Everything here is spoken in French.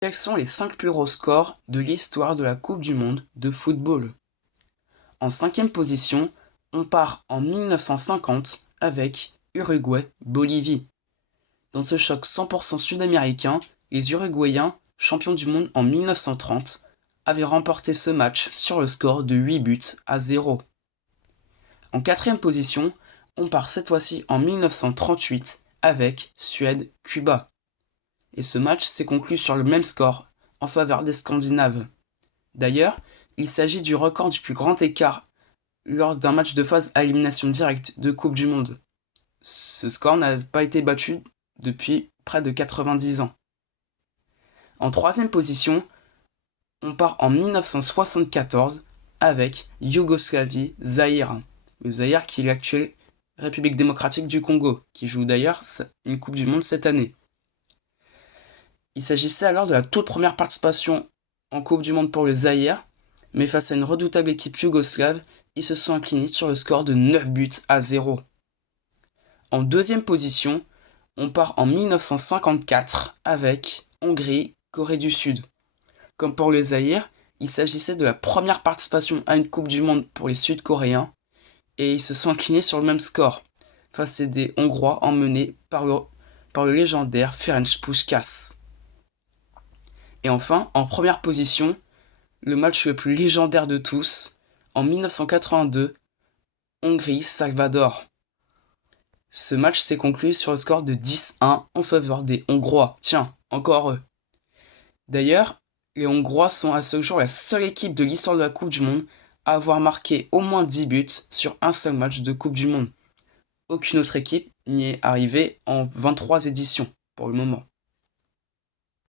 Quels sont les 5 plus gros scores de l'histoire de la Coupe du monde de football? En cinquième position, on part en 1950 avec Uruguay-Bolivie. Dans ce choc 100% sud-américain, les Uruguayens, champions du monde en 1930, avaient remporté ce match sur le score de 8 buts à 0. En quatrième position, on part cette fois-ci en 1938 avec Suède-Cuba. Et ce match s'est conclu sur le même score, en faveur des Scandinaves. D'ailleurs, il s'agit du record du plus grand écart lors d'un match de phase à élimination directe de Coupe du Monde. Ce score n'a pas été battu depuis près de 90 ans. En troisième position, on part en 1974 avec Yougoslavie-Zaïre. Le Zaïre qui est l'actuelle République démocratique du Congo, qui joue d'ailleurs une Coupe du Monde cette année. Il s'agissait alors de la toute première participation en Coupe du Monde pour le Zaïre, mais face à une redoutable équipe yougoslave, ils se sont inclinés sur le score de 9 buts à 0. En deuxième position, on part en 1954 avec Hongrie-Corée du Sud. Comme pour le Zaïre, il s'agissait de la première participation à une Coupe du Monde pour les Sud-Coréens, et ils se sont inclinés sur le même score, face à des Hongrois emmenés par le légendaire Ferenc Puskás. Et enfin, en première position, le match le plus légendaire de tous, en 1982, Hongrie-Salvador. Ce match s'est conclu sur le score de 10-1 en faveur des Hongrois. Tiens, encore eux. D'ailleurs, les Hongrois sont à ce jour la seule équipe de l'histoire de la Coupe du Monde à avoir marqué au moins 10 buts sur un seul match de Coupe du Monde. Aucune autre équipe n'y est arrivée en 23 éditions pour le moment.